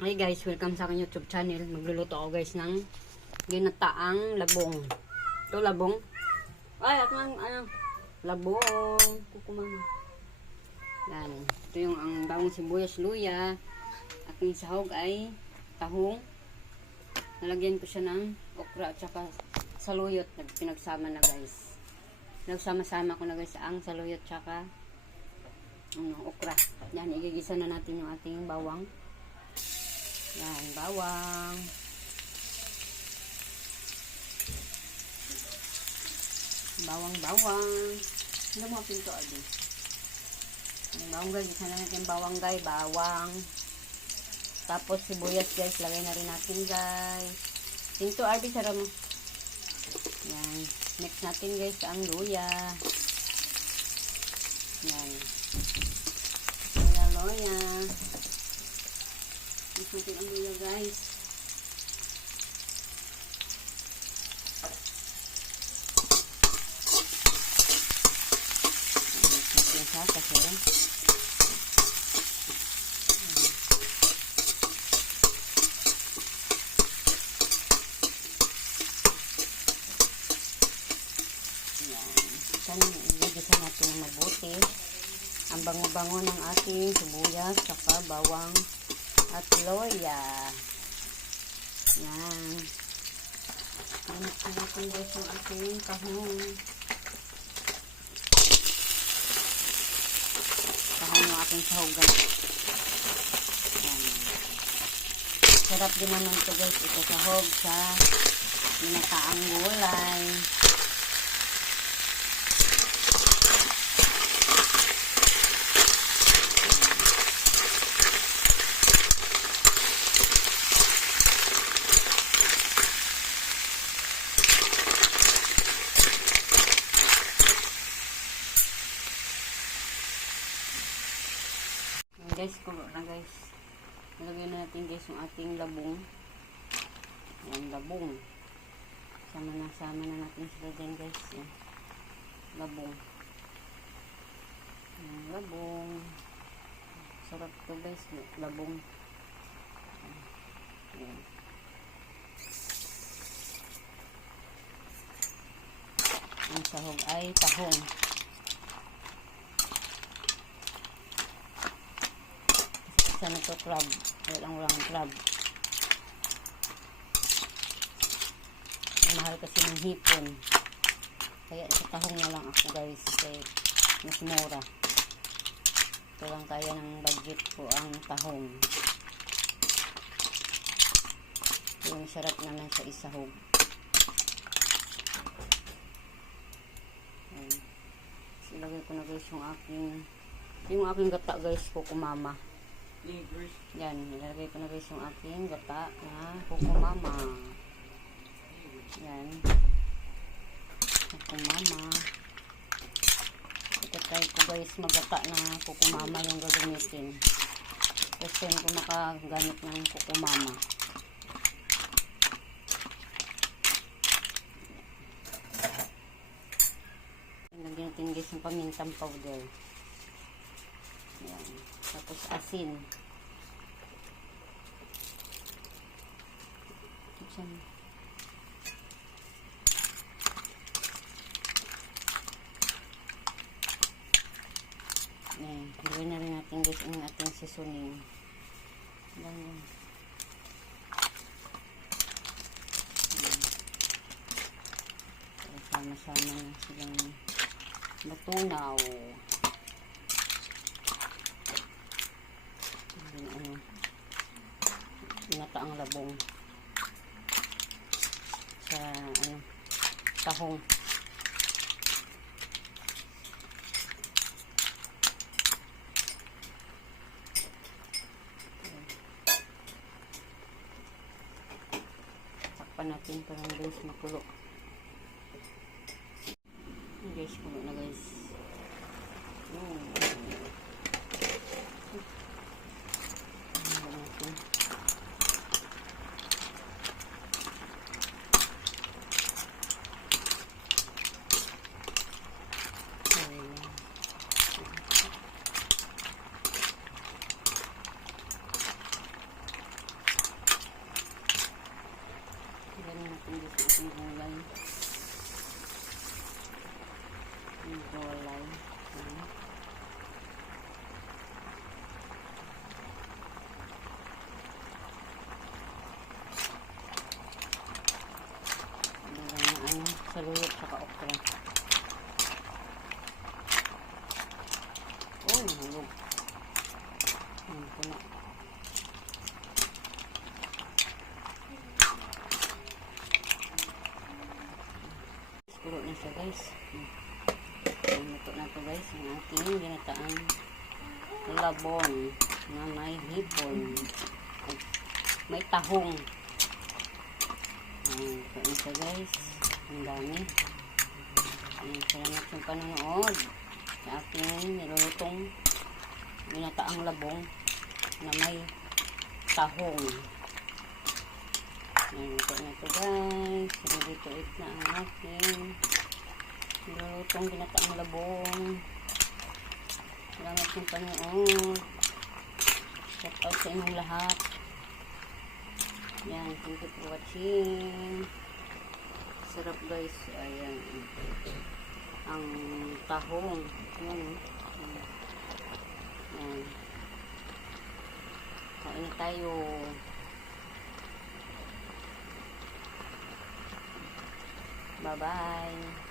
Hi guys, welcome sa aking YouTube channel. Magluluto ako guys ng ginataang labong. Ito labong. Ay, at ano, labong. Kukumana. Yan. Ito yung ang bawang sibuyas, luya. At yung sahog ay tahong. Nalagyan ko siya ng okra at saka saluyot. Pinagsama na guys. Pinagsama-sama ko na guys ang saluyot at saka okra. Yan, igigisa na natin yung ating bawang. Yan, bawang. Bawang. Ano mo pinto adi? Bawang guys, isa na natin bawang guys, bawang. Tapos sibuyas guys, lagay na rin natin guys. Pinto adi, sarap mo. Yan, mix natin guys ang luya. Yan. Luya. Mix natin ang luya guys. Kasi igigisa natin ng mabuti ang bango-bango ng ating sibuyas saka bawang at loya. Yan. Ganit natin guys yung ating kahong yung ating sahogan. Yan. Sarap din naman ito guys, ito sahog sa ginataang gulay. Guys, kulo na guys. Ilagay na natin guys yung ating labong. Ayan, labong. Sama na natin sila dyan guys. Ayan. Labong. Ayan, labong. Sarap to guys. Labong. Ayan. Ang sahog ay tahong. Sana ito crab. Walang crab. Mahal kasi ng hipon. Kaya sa tahong na lang ako guys. Kaya mas mura. Ito lang kaya ng budget ko ang tahong. Yung sarap naman sa isahog. Ilagay ko na guys yung aking gata guys, kukumama. Yan, nilagay ko na guys yung aking gata na kukumama. Yan. Kukumama. Ito try ko guys magata na kukumama yung gagamitin. Kasi ko makagamit ng kukumama. Lagyan natin guys yung pamintang powder. Yan. Tapos asin. Yan. Gawin na rin natin guys ang ating seasoning. Yan. Sama-sama na silang matunaw. Ginataang labong sa tahong. Takpan natin para guys makulo. Guys, kulo na guys. natin dito itong gulay. Yung gulay. Ayan. Saluyot saka okra. Oh, nahulog. Ayan, puno. Puro na siya guys. Luto na to guys. Ang ating ginataang labong na may hipon. May tahong. Luto na siya guys. Ang dami. Salamat yung panonood sa aking nilulutong ginataang labong na may tahong. Ito na ito guys. Ready to eat na ang aking nilulutong ginataang labong. Salamat yung panonood. Shout out sa inyong lahat. Yan. Thank you for watching. Sarap guys. Ayan. Ang tahong. Ayan. Ayan. Kain na tayo. Bye-bye.